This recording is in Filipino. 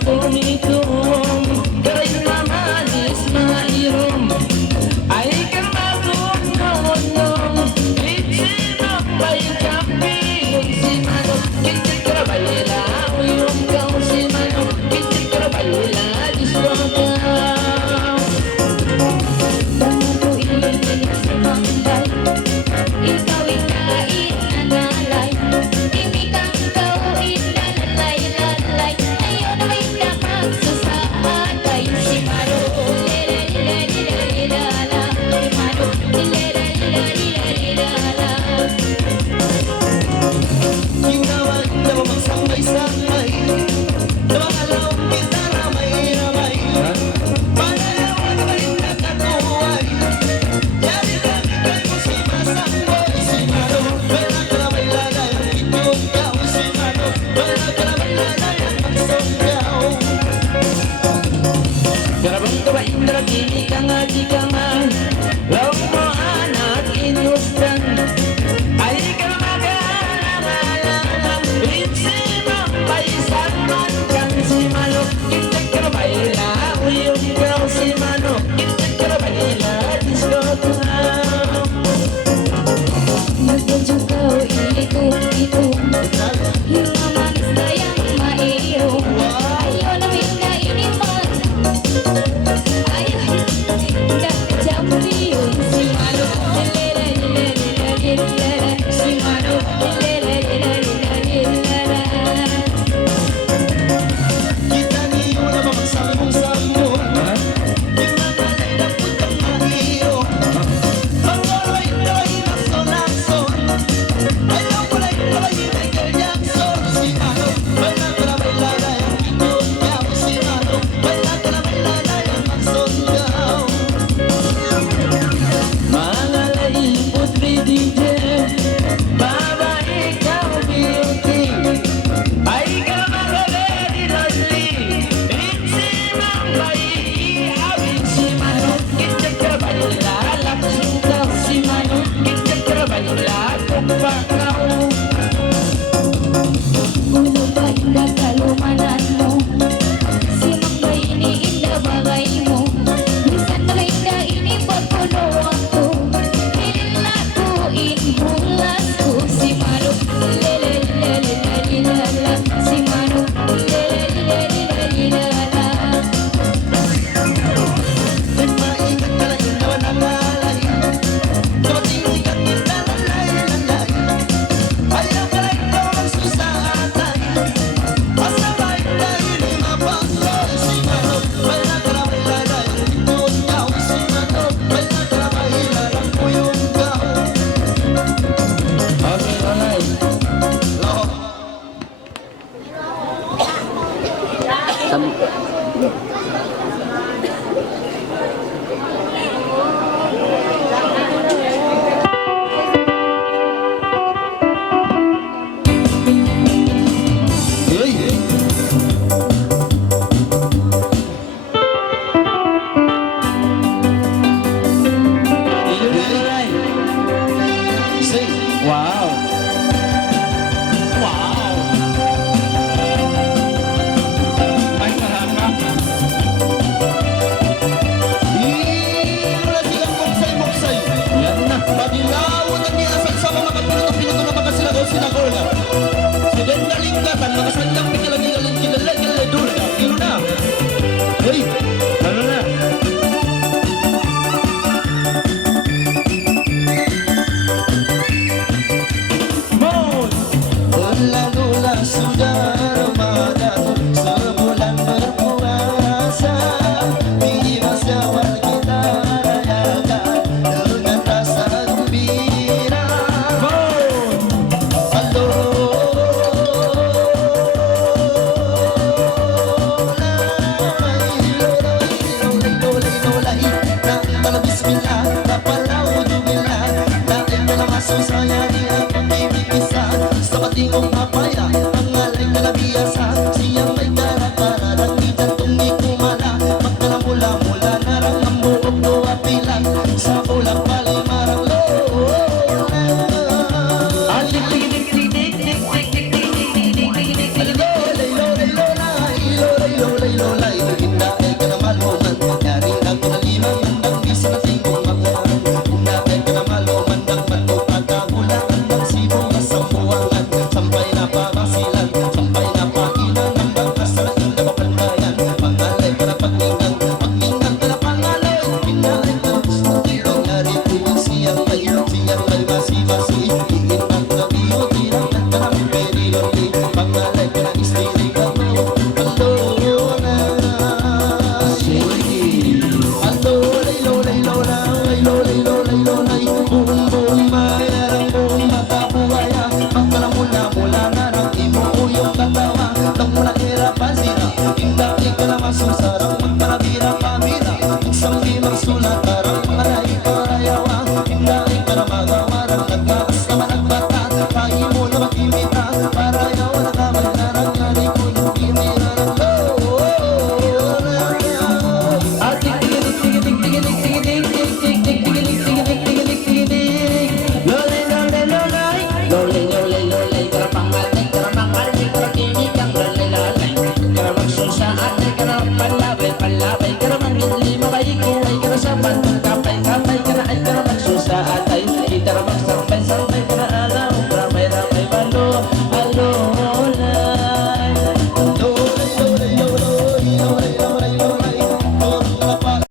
hitung-hitung, garay na manis mairom. Ay karmadong nawalong, itsinang bay kapilong si Manong. Kintik karabayla, uyong kau si Manong. Kintik karabayla, disco ka. Ikaw ikain na nalay, ibigay gawin na lalay-lalay. Ayaw na may kapagsasaatay. Si Maro, lila-lila-lila-lila-la. Si Maro, lila-lila-lila-lila-la. Ginawan na magsambay-sambay, nakakalaw kita na may ramay. Panayawan pa rin nakatuway, yari lang ikay mo si Masangboy. Si Mano, wala ka na may lagay, inyong kao si Mano, wala ka na may lagay, ang magsonggaw. Garabang kawa indra kini kanga jikangan, law mo anak inustan. Ay karamaga-alang-alang, itsinang paisan man kan si Manong. Kintik karabayla, uyong kau si Manong. Kintik karabayla, disco ka. Magdadyo kau itung-itung, yung mamanis kayang maiyong. Ayaw na may kainipan, ayaw na champion. Si Mano, lila-lila-lila-lila-la. Si Mano, lila-lila-lila-lila-la. Kita niyo na magsambong-sambong, ginangalay na putang mahiro. Pangaloy-loy na son-akson, ayaw palay-palay Michael Jackson. Si Mano, wala ka na may lalay, ang inyong kao si Mano, wala ka na may lalay, ang magsonggaw. Malalay putri DJ, para ikaw beauty. Ay karamaga-ready lovely, itsinang bay-iawin si Manong. Kintik karabayla, laksong kau si Manong. Kintik karabayla, kumpakaw. Uno ba inda kalumanan mo? Simang ba iniinda bagay mo? Minsan ba inda inipapuno ako? Hinilakuin bulas ko. Si Mano, lila-lila-lila-lila-la. Si Mano, lila-lila-lila-lila-la. Then maikat ka lang naman ang alay, tumating-ikat kita lalay-lalay. Ayaw ka lang ikaw magsusaatay, pasabay tayo ni mapangloy. Si Mano, wala ka na may lalay, inyong kao si Mano, wala ka na may lalang uyong kao. Okay, alright. Laho. Hey! Yun na, alright. Sing! Wow. Wow. Ay, mahaka. Ready ang moksay-moksay. Yan na. Pagilawon ang nilasan sa mga katulad pinuto na pagkasilagaw sinagola. Si Denda Lingkatan, nakasandang pinalagi-galing kinalay dulga. Ino na. Hey! Ano na? Moon! Lula-lula sudah Ramadan, sebulan berpuasa. Di masa awal kita rayakan dengan rasa gembira. Moon! Halo, bismillah, napalaudzubillah. Dahil na masuk saya di ang pagbibigisan, sa patingong papaya, ang alay na nabiyasa.